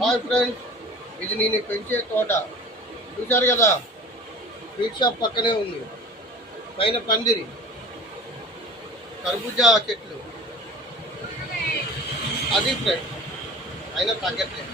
Hi friends, ఇది నేను పెంచే తోట చూశారు కదా. స్వీట్ షాప్ పక్కనే ఉంది. పైన పందిరి, కర్బూజా చెట్లు, అది ఫ్రెండ్స్ అయినా తగ్గట్లేదు.